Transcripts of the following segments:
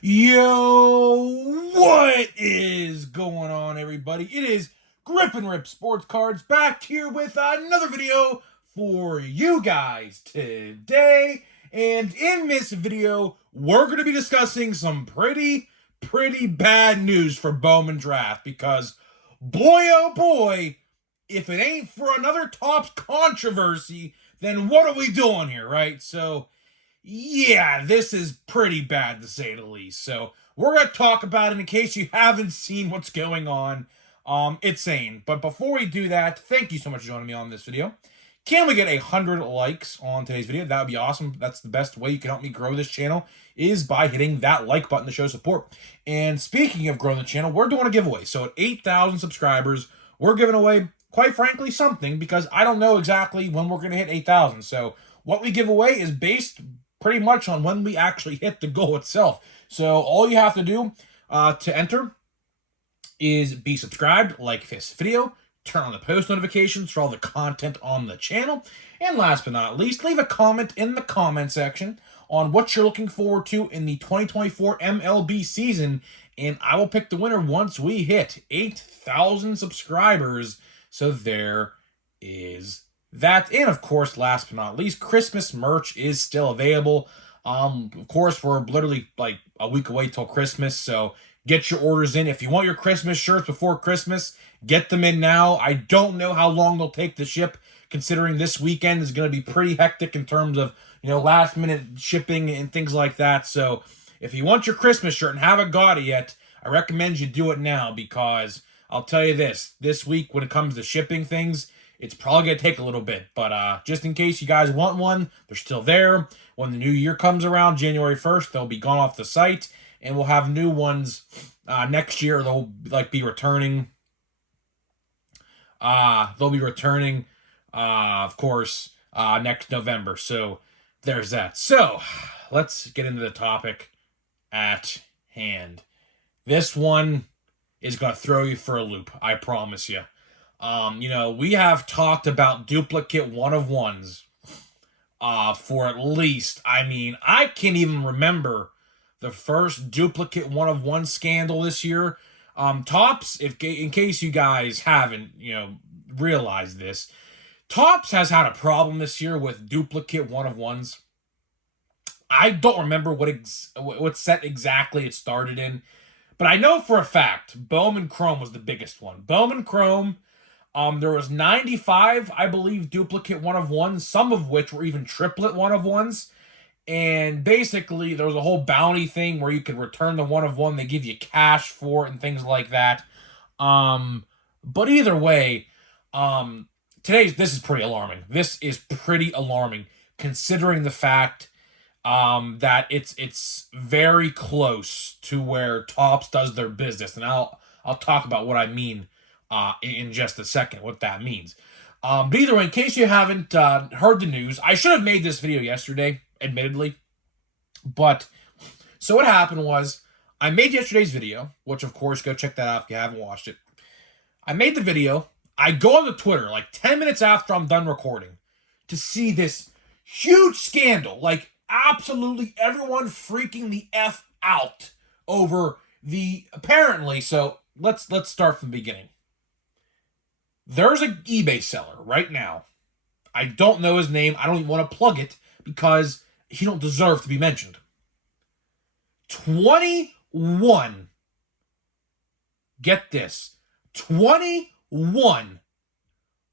Yo, what is going on, everybody? It is Grip and Rip Sports Cards back here with another video for you guys today. And in this video, we're going to be discussing some pretty bad news for Bowman Draft because, boy oh boy, if it ain't for another Topps controversy, then what are we doing here, right? So, yeah, this is pretty bad to say the least. So we're going to talk about it in case you haven't seen what's going on. It's insane. But before we do that, thank you so much for joining me on this video. Can we get 100 likes on today's video? That would be awesome. That's the best way you can help me grow this channel is by hitting that like button to show support. And speaking of growing the channel, we're doing a giveaway. So at 8,000 subscribers, we're giving away, quite frankly, something because I don't know exactly when we're going to hit 8,000. So what we give away is based pretty much on when we actually hit the goal itself. So all you have to do to enter is be subscribed, like this video, turn on the post notifications for all the content on the channel, and last but not least, leave a comment in the comment section on what you're looking forward to in the 2024 MLB season, and I will pick the winner once we hit 8,000 subscribers. So there is that. And of course, last but not least, Christmas merch is still available. Of course, we're literally like a week away till Christmas, so get your orders in. If you want your Christmas shirts before Christmas, get them in now. I don't know how long they'll take to ship, considering this weekend is going to be pretty hectic in terms of, last minute shipping and things like that. So if you want your Christmas shirt and haven't got it yet, I recommend you do it now, because I'll tell you this week when it comes to shipping things, it's probably going to take a little bit, but just in case you guys want one, they're still there. When the new year comes around, January 1st, they'll be gone off the site, and we'll have new ones next year. They'll be returning. Of course, next November. So there's that. So let's get into the topic at hand. This one is going to throw you for a loop, I promise you. We have talked about duplicate one-of-ones for at least, I can't even remember the first duplicate one-of-one scandal this year. Topps, in case you guys haven't, realized this, Topps has had a problem this year with duplicate one-of-ones. I don't remember what set exactly it started in, but I know for a fact Bowman Chrome was the biggest one. Bowman Chrome, there was 95, I believe, duplicate one-of-ones, some of which were even triplet one-of-ones. And basically, there was a whole bounty thing where you could return the one-of-one. They give you cash for it and things like that. But either way, this is pretty alarming. This is pretty alarming, considering the fact that it's very close to where Topps does their business. And I'll talk about what I mean in just a second, what that means. But either way, in case you haven't heard the news, I should have made this video yesterday, admittedly. But so what happened was, I made yesterday's video, which of course, go check that out if you haven't watched it. I made the video. I go on the Twitter like 10 minutes after I'm done recording to see this huge scandal. Like, absolutely everyone freaking the F out over the apparently. So let's start from the beginning. There's an eBay seller right now. I don't know his name. I don't even want to plug it because he don't deserve to be mentioned. 21. Get this. 21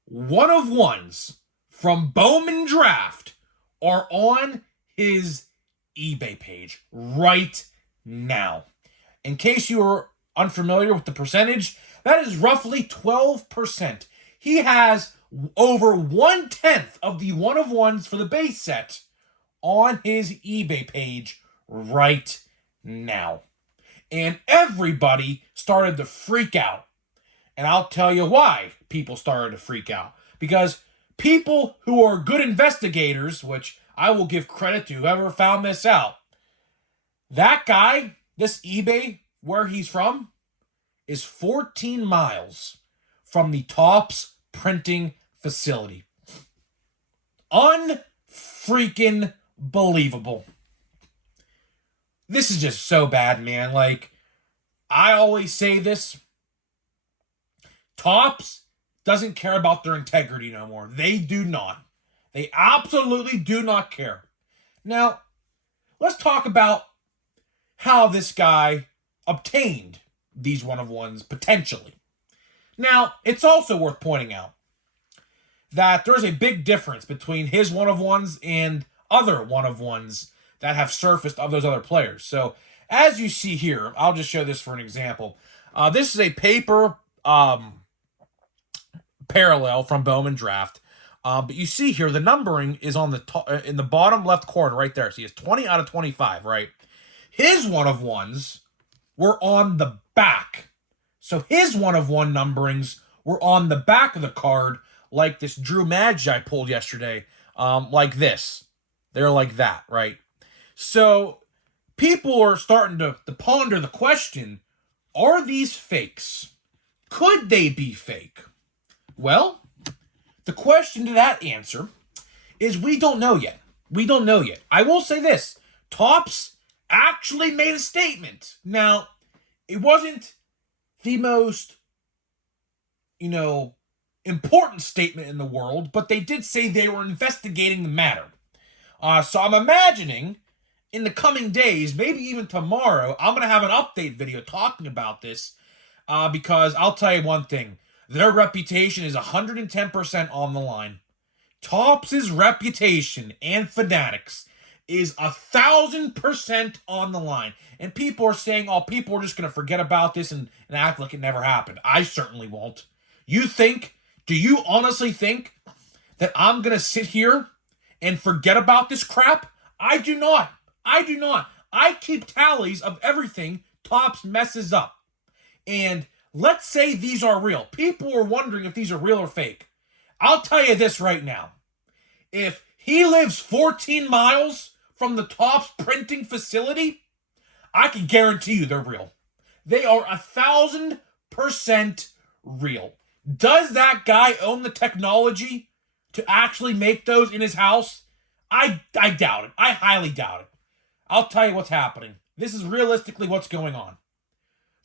one-of-ones from Bowman Draft are on his eBay page right now. In case you are unfamiliar with the percentage, that is roughly 12%. He has over 1/10 of the one-of-ones for the base set on his eBay page right now. And everybody started to freak out. And I'll tell you why people started to freak out. Because people who are good investigators, which I will give credit to whoever found this out, that guy, this eBay, where he's from, is 14 miles from the Topps printing facility. Unfreaking believable. This is just so bad, man. Like, I always say this. Topps doesn't care about their integrity no more. They do not. They absolutely do not care. Now, let's talk about how this guy obtained these one-of-ones potentially. Now, it's also worth pointing out that there's a big difference between his one-of-ones and other one-of-ones that have surfaced of those other players. So, as you see here, I'll just show this for an example. This is a paper parallel from Bowman Draft. But you see here, the numbering is on the in the bottom left corner right there. So he has 20 out of 25, right? His one-of-ones were on the back. So his one-of-one numberings were on the back of the card, like this Drew Magi I pulled yesterday, like this. They're like that, right? So people are starting to ponder the question, are these fakes? Could they be fake? Well, the question to that answer is we don't know yet. We don't know yet. I will say this. Topps actually made a statement. Now, it wasn't the most, important statement in the world, but they did say they were investigating the matter. So I'm imagining in the coming days, maybe even tomorrow, I'm going to have an update video talking about this because I'll tell you one thing. Their reputation is 110% on the line. Topps' reputation and Fanatics is 1,000% on the line. And people are saying, oh, people are just going to forget about this and act like it never happened. I certainly won't. Do you honestly think that I'm going to sit here and forget about this crap? I do not. I keep tallies of everything Topps messes up. And let's say these are real. People are wondering if these are real or fake. I'll tell you this right now. If he lives 14 miles from the Topps printing facility, I can guarantee you they're real. They are 1,000% real. Does that guy own the technology to actually make those in his house? I doubt it. I highly doubt it. I'll tell you what's happening. This is realistically what's going on.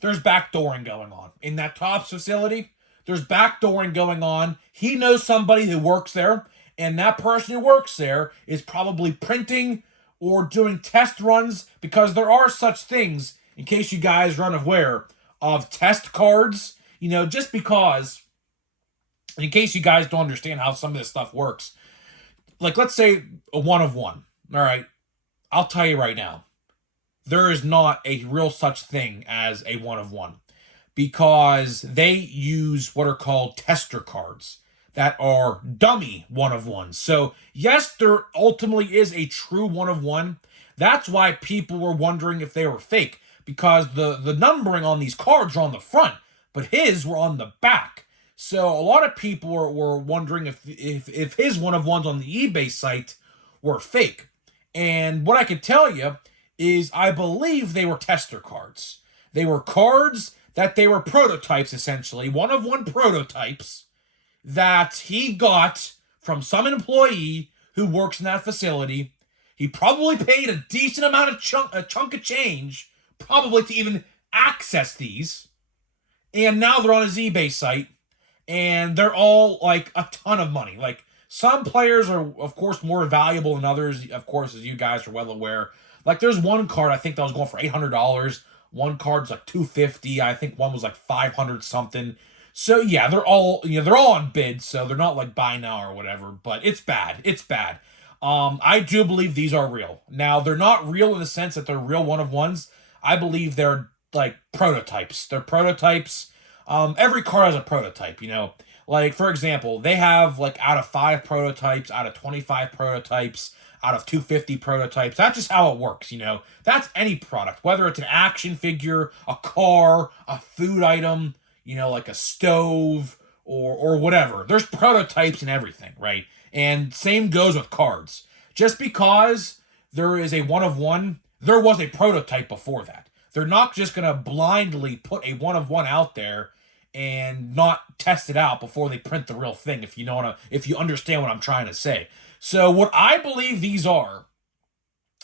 There's backdooring going on. In that Topps facility, there's backdooring going on. He knows somebody who works there, and that person who works there is probably printing or doing test runs because there are such things, in case you guys are unaware, of test cards. Just because, in case you guys don't understand how some of this stuff works, like let's say a one-of-one, all right? I'll tell you right now, there is not a real such thing as a one-of-one because they use what are called tester cards that are dummy one-of-ones. So yes, there ultimately is a true one-of-one. That's why people were wondering if they were fake because the numbering on these cards are on the front, but his were on the back. So a lot of people were wondering if his one-of-ones on the eBay site were fake. And what I can tell you is I believe they were tester cards. They were cards that they were prototypes, essentially, one-of-one prototypes that he got from some employee who works in that facility. He probably paid a decent amount of chunk of change, probably to even access these. And now they're on his eBay site, and they're all like a ton of money. Like, some players are, of course, more valuable than others, of course, as you guys are well aware. Like, there's one card I think that was going for $800. One card's like $250. I think one was like $500 something. So yeah, they're all on bid, so they're not like buy now or whatever. But it's bad. It's bad. I do believe these are real. Now, they're not real in the sense that they're real one-of-ones. I believe they're like prototypes. They're prototypes. Every car has a prototype. Like, for example, they have, like, out of 5 prototypes, out of 25 prototypes, out of 250 prototypes. That's just how it works, That's any product, whether it's an action figure, a car, a food item, like a stove, or whatever. There's prototypes in everything, right? And same goes with cards. Just because there is a one-of-one, there was a prototype before that. They're not just going to blindly put a one-of-one out there and not test it out before they print the real thing, if you understand what I'm trying to say. So what I believe these are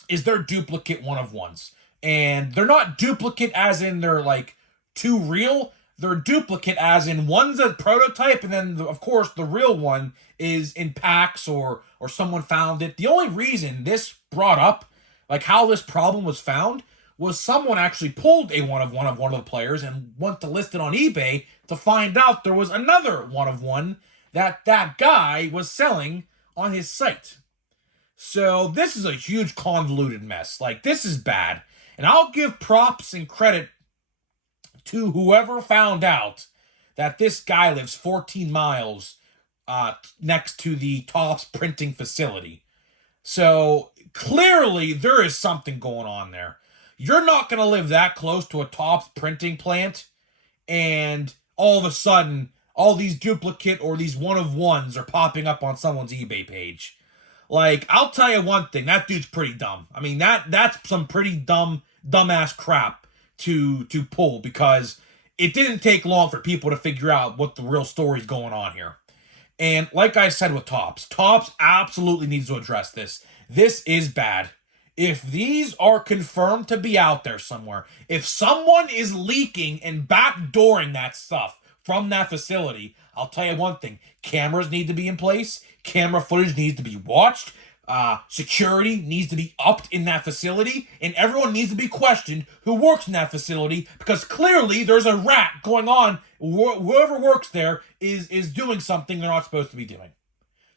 is they're duplicate one-of-ones. And they're not duplicate as in they're like too real. They're duplicate as in one's a prototype, and then of course the real one is in packs or someone found it. The only reason this brought up, like how this problem was found, was someone actually pulled a one of the players and went to list it on eBay to find out there was another one that guy was selling on his site. So this is a huge convoluted mess. Like, this is bad. And I'll give props and credit to whoever found out that this guy lives 14 miles next to the Topps printing facility. So clearly there is something going on there. You're not going to live that close to a Topps printing plant and all of a sudden all these duplicate or these one-of-ones are popping up on someone's eBay page. Like, I'll tell you one thing, that dude's pretty dumb. I mean, that's some pretty dumbass crap to pull, because it didn't take long for people to figure out what the real story's going on here. And like I said with Topps absolutely needs to address this. This is bad. If these are confirmed to be out there somewhere, if someone is leaking and backdooring that stuff from that facility, I'll tell you one thing, cameras need to be in place, camera footage needs to be watched, security needs to be upped in that facility, and everyone needs to be questioned who works in that facility, because clearly there's a rat going on. Whoever works there is doing something they're not supposed to be doing.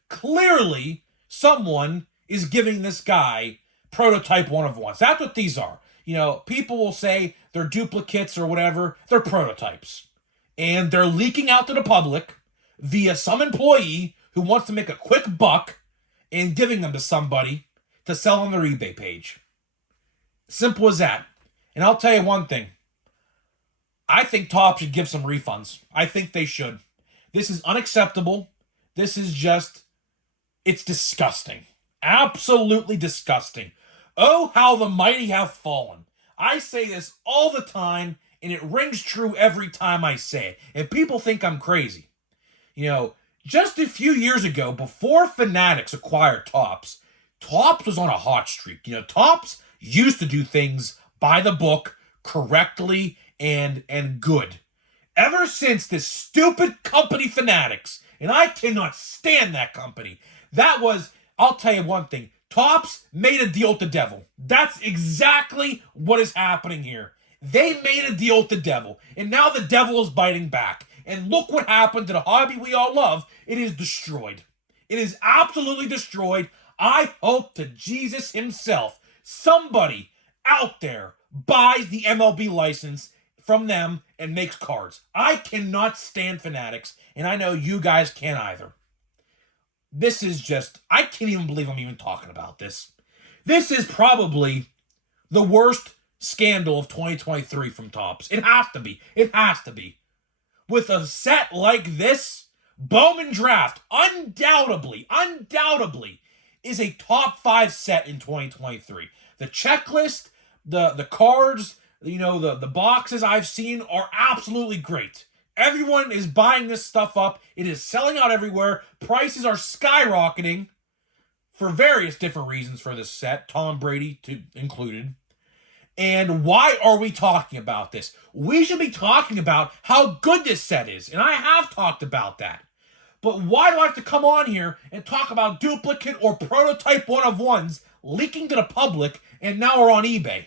Clearly, someone is giving this guy prototype one-of-ones. That's what these are. You know, people will say they're duplicates or whatever. They're prototypes. And they're leaking out to the public via some employee who wants to make a quick buck and giving them to somebody to sell on their eBay page. Simple as that. And I'll tell you one thing. I think Topps should give some refunds. I think they should. This is unacceptable. This is just, it's disgusting. Absolutely disgusting. Oh, how the mighty have fallen. I say this all the time, and it rings true every time I say it. And people think I'm crazy. You know, just a few years ago, before Fanatics acquired Topps, Topps was on a hot streak. You know, Topps used to do things by the book, correctly, and good. Ever since this stupid company Fanatics, and I cannot stand that company, I'll tell you one thing, Topps made a deal with the devil. That's exactly what is happening here. They made a deal with the devil, and now the devil is biting back. And look what happened to the hobby we all love. It is destroyed. It is absolutely destroyed. I hope to Jesus himself, somebody out there buys the MLB license from them and makes cards. I cannot stand Fanatics, and I know you guys can't either. This is just, I can't even believe I'm even talking about this. This is probably the worst scandal of 2023 from Topps. It has to be. It has to be. With a set like this, Bowman Draft undoubtedly is a top 5 set in 2023. The checklist, the cards, you know, the boxes I've seen are absolutely great. Everyone is buying this stuff up. It is selling out everywhere. Prices are skyrocketing for various different reasons for this set, Tom Brady included. And why are we talking about this? We should be talking about how good this set is, and I have talked about that. But why do I have to come on here and talk about duplicate or prototype one-of-ones leaking to the public, and now we're on eBay?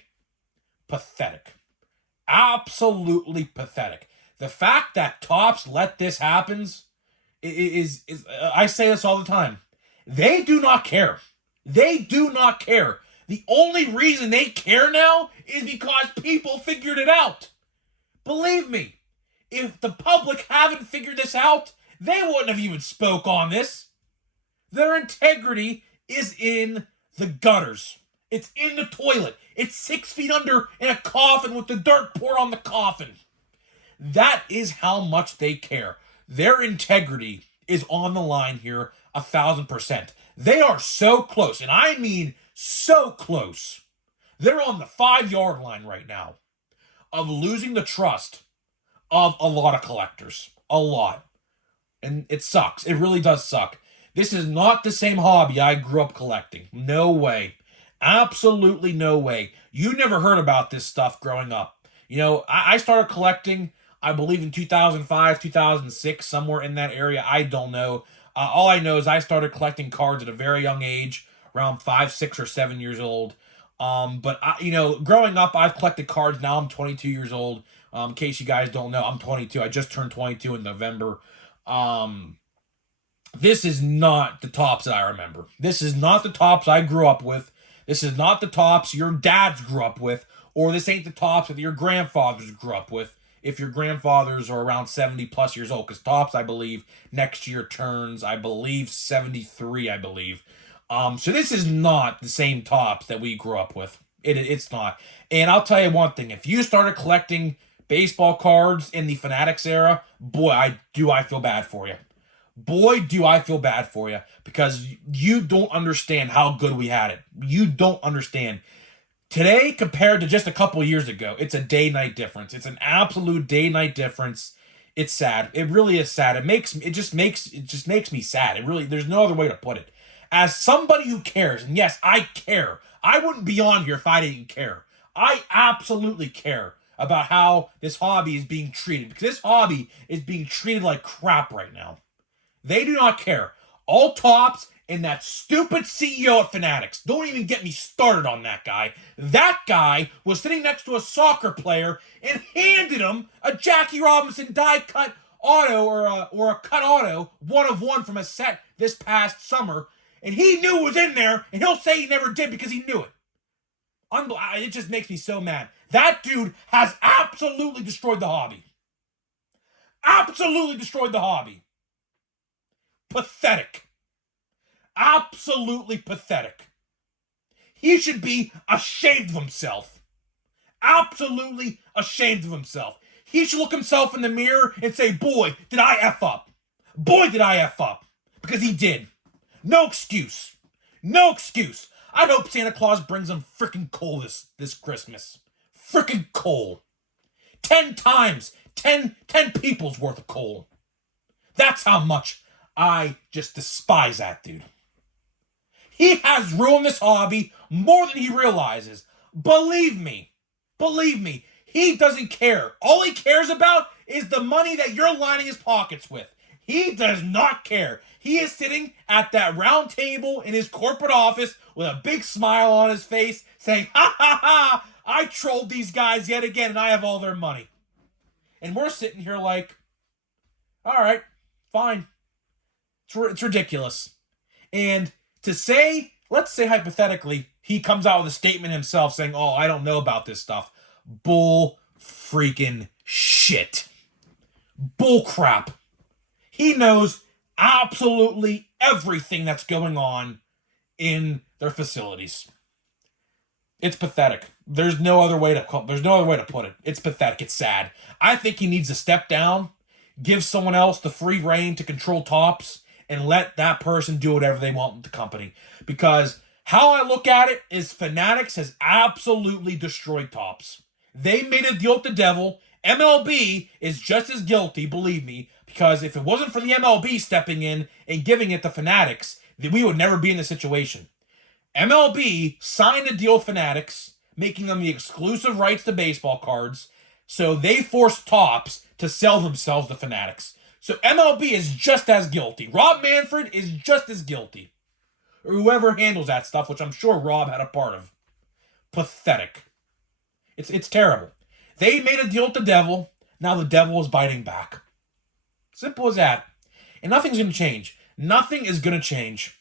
Pathetic. Absolutely pathetic. The fact that Topps let this happen is I say this all the time. They do not care. They do not care. The only reason they care now is because people figured it out. Believe me, if the public haven't figured this out, they wouldn't have even spoke on this. Their integrity is in the gutters. It's in the toilet. It's 6 feet under in a coffin with the dirt poured on the coffin. That is how much they care. Their integrity is on the line here 1,000%. They are so close, and I mean so close. They're on the 5-yard line right now of losing the trust of a lot of collectors. A lot. And it sucks. It really does suck. This is not the same hobby I grew up collecting. No way. Absolutely no way. You never heard about this stuff growing up. You know, I started collecting, I believe, in 2005, 2006, somewhere in that area. I don't know. All I know is I started collecting cards at a very young age, around 5, 6, or 7 years old. But growing up, I've collected cards. Now I'm 22 years old. In case you guys don't know, I'm 22. I just turned 22 in November. This is not the tops that I remember. This is not the tops I grew up with. This is not the tops your dads grew up with, or this ain't the tops that your grandfathers grew up with. If your grandfathers are around 70 plus years old, because tops, I believe, next year turns, I believe, 73, I believe. So this is not the same tops that we grew up with. It's not. And I'll tell you one thing. If you started collecting baseball cards in the Fanatics era, boy, I feel bad for you. Boy, do I feel bad for you, because you don't understand how good we had it. You don't understand. Today, compared to just a couple years ago, it's a day-night difference. It's an absolute day-night difference. It's sad. It really is sad. It just makes me sad. It really, there's no other way to put it. As somebody who cares, and yes, I care. I wouldn't be on here if I didn't care. I absolutely care about how this hobby is being treated, because this hobby is being treated like crap right now. They do not care. All tops and that stupid CEO at Fanatics. Don't even get me started on that guy. That guy was sitting next to a soccer player and handed him a Jackie Robinson die-cut auto or a cut auto, 1 of 1 from a set this past summer. And he knew it was in there, and he'll say he never did because he knew it. It just makes me so mad. That dude has absolutely destroyed the hobby. Absolutely destroyed the hobby. Pathetic. Absolutely pathetic. He should be ashamed of himself. Absolutely ashamed of himself. He should look himself in the mirror and say, boy, did I F up. Boy, did I F up. Because he did. No excuse. No excuse. I hope Santa Claus brings him frickin' coal this Christmas. Frickin' coal. 10 times. 10 people's worth of coal. That's how much I just despise that dude. He has ruined this hobby more than he realizes. Believe me, he doesn't care. All he cares about is the money that you're lining his pockets with. He does not care. He is sitting at that round table in his corporate office with a big smile on his face saying, ha ha ha, I trolled these guys yet again and I have all their money. And we're sitting here like, all right, fine. It's ridiculous. And to say, let's say hypothetically, he comes out with a statement himself saying, oh, I don't know about this stuff. Bull freaking shit. Bull crap. He knows absolutely everything that's going on in their facilities. It's pathetic. There's no other way to put it. It's pathetic. It's sad. I think he needs to step down, give someone else the free reign to control tops, and let that person do whatever they want with the company. Because how I look at it is Fanatics has absolutely destroyed tops. They made a deal with the devil. MLB is just as guilty, believe me, because if it wasn't for the MLB stepping in and giving it to Fanatics, then we would never be in this situation. MLB signed a deal with Fanatics, making them the exclusive rights to baseball cards, so they forced tops to sell themselves to Fanatics. So MLB is just as guilty. Rob Manfred is just as guilty. Or whoever handles that stuff, which I'm sure Rob had a part of. Pathetic. It's terrible. They made a deal with the devil. Now the devil is biting back. Simple as that. And nothing's going to change. Nothing is going to change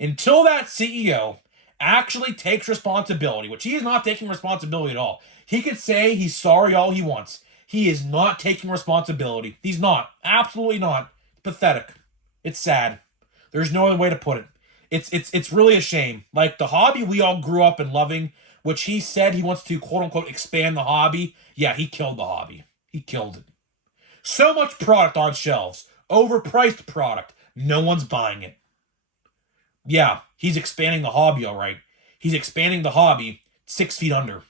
until that CEO actually takes responsibility, which he is not taking responsibility at all. He could say he's sorry all he wants. He is not taking responsibility. He's not. Absolutely not. Pathetic. It's sad. There's no other way to put it. It's really a shame. Like the hobby we all grew up in loving, which he said he wants to quote unquote expand the hobby. Yeah, he killed the hobby. He killed it. So much product on shelves. Overpriced product. No one's buying it. Yeah, he's expanding the hobby all right. He's expanding the hobby 6 feet under.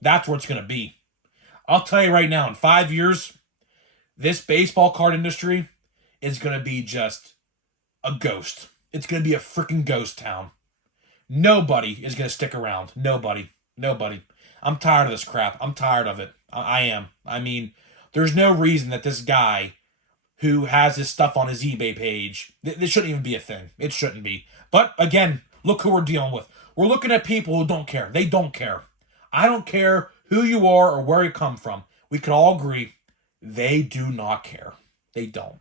That's where it's going to be. I'll tell you right now, in 5 years, this baseball card industry is going to be just a ghost. It's going to be a freaking ghost town. Nobody is going to stick around. Nobody. Nobody. I'm tired of this crap. I'm tired of it. I am. I mean, there's no reason that this guy who has his stuff on his eBay page, this shouldn't even be a thing. It shouldn't be. But again, look who we're dealing with. We're looking at people who don't care. They don't care. I don't care who you are or where you come from. We can all agree they do not care. They don't.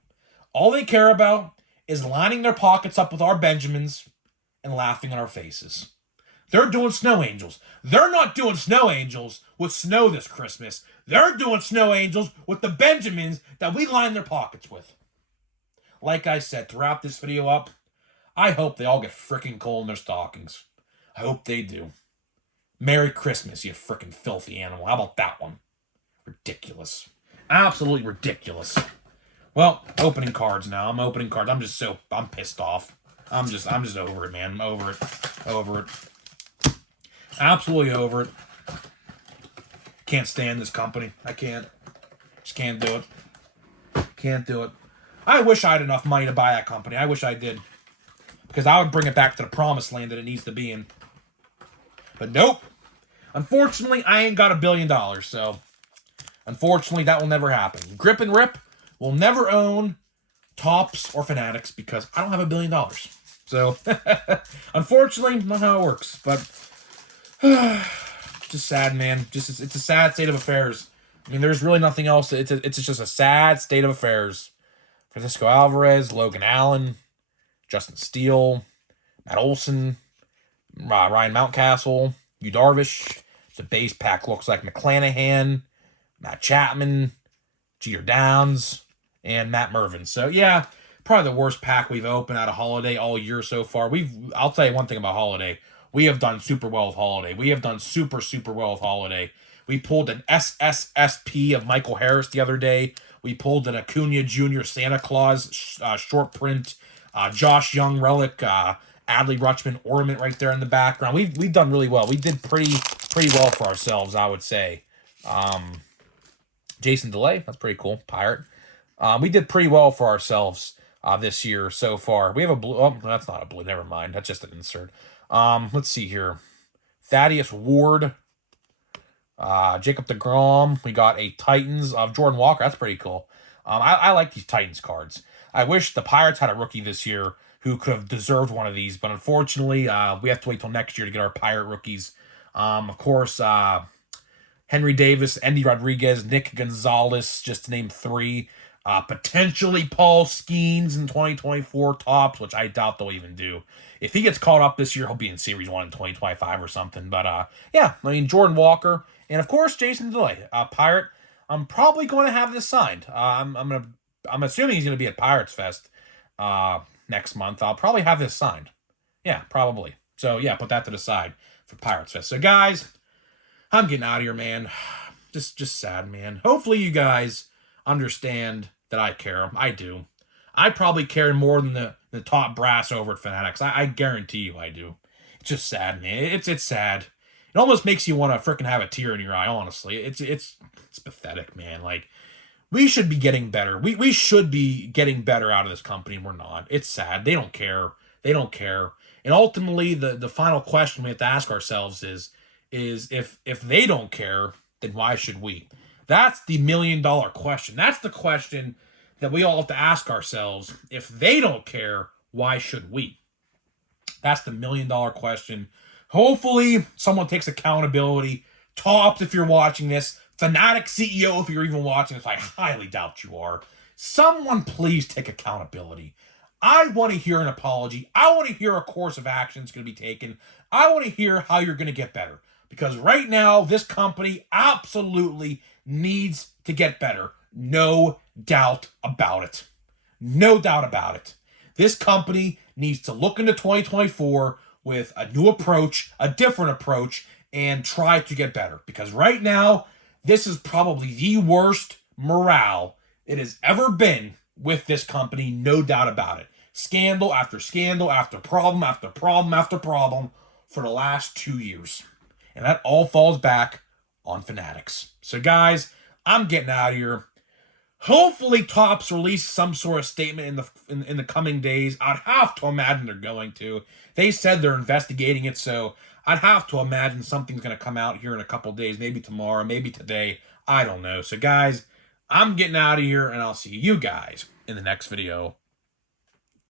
All they care about is lining their pockets up with our Benjamins and laughing in our faces. They're doing snow angels. They're not doing snow angels with snow this Christmas. They're doing snow angels with the Benjamins that we line their pockets with. Like I said, to wrap this video up, I hope they all get freaking coal in their stockings. I hope they do. Merry Christmas, you freaking filthy animal. How about that one? Ridiculous. Absolutely ridiculous. Well, opening cards now. I'm opening cards. I'm pissed off. I'm just over it, man. I'm over it. Over it. Absolutely over it. Can't stand this company. I can't. Just can't do it. Can't do it. I wish I had enough money to buy that company. I wish I did. Because I would bring it back to the promised land that it needs to be in. But nope. Unfortunately, I ain't got $1 billion, so unfortunately, that will never happen. Grip and Rip will never own Topps or Fanatics because I don't have $1 billion. So, unfortunately, not how it works. But just sad, man. It's a sad state of affairs. I mean, there's really nothing else. It's just a sad state of affairs. Francisco Alvarez, Logan Allen, Justin Steele, Matt Olson, Ryan Mountcastle, Yu Darvish. The base pack looks like McClanahan, Matt Chapman, Jeter Downs, and Matt Mervin. So, yeah, probably the worst pack we've opened out of Holiday all year so far. I'll tell you one thing about Holiday. We have done super well with Holiday. We have done super, super well with Holiday. We pulled an SSSP of Michael Harris the other day. We pulled an Acuna Jr. Santa Claus short print, Josh Young relic, Adley Rutschman ornament right there in the background. We've done really well. We did pretty well for ourselves, I would say. Jason DeLay, that's pretty cool. Pirate. We did pretty well for ourselves this year so far. We have a blue. Oh, that's not a blue. Never mind. That's just an insert. Let's see here. Thaddeus Ward. Jacob deGrom. We got a Titans of Jordan Walker. That's pretty cool. I like these Titans cards. I wish the Pirates had a rookie this year who could have deserved one of these, but unfortunately, we have to wait till next year to get our Pirate rookies. Of course, Henry Davis, Endy Rodriguez, Nick Gonzalez, just to name three. Potentially Paul Skeens in 2024 Topps, which I doubt they'll even do. If he gets caught up this year, he'll be in Series 1 in 2025 or something. But, yeah, I mean, Jordan Walker, and of course, Jason DeLay, Pirate. I'm probably going to have this signed. I'm assuming he's going to be at Pirates Fest next month. I'll probably have this signed. Yeah, probably. So, yeah, put that to the side for Pirates Fest. So, guys, I'm getting out of here, man. Just sad, man. Hopefully you guys understand that I care. I do. I probably care more than the top brass over at Fanatics. I guarantee you I do. It's just sad, man. It's sad. It almost makes you want to freaking have a tear in your eye, honestly. It's pathetic, man. Like, we should be getting better. We should be getting better out of this company, and we're not. It's sad. They don't care. They don't care. And ultimately, the final question we have to ask ourselves is if they don't care, then why should we? That's the $1 million question. That's the question that we all have to ask ourselves. If they don't care, why should we? That's the $1 million question. Hopefully, someone takes accountability. Topps, if you're watching this. Fanatic CEO, if you're even watching this. I highly doubt you are. Someone please take accountability. I want to hear an apology. I want to hear a course of action that's going to be taken. I want to hear how you're going to get better. Because right now, this company absolutely needs to get better. No doubt about it. No doubt about it. This company needs to look into 2024 with a new approach, a different approach, and try to get better. Because right now, this is probably the worst morale it has ever been with this company, no doubt about it. Scandal after scandal after problem after problem after problem for the last 2 years. And that all falls back on Fanatics. So guys, I'm getting out of here. Hopefully, Topps release some sort of statement in the coming days. I'd have to imagine they're going to. They said they're investigating it, so I'd have to imagine something's going to come out here in a couple days, maybe tomorrow, maybe today. I don't know. So, guys, I'm getting out of here, and I'll see you guys in the next video.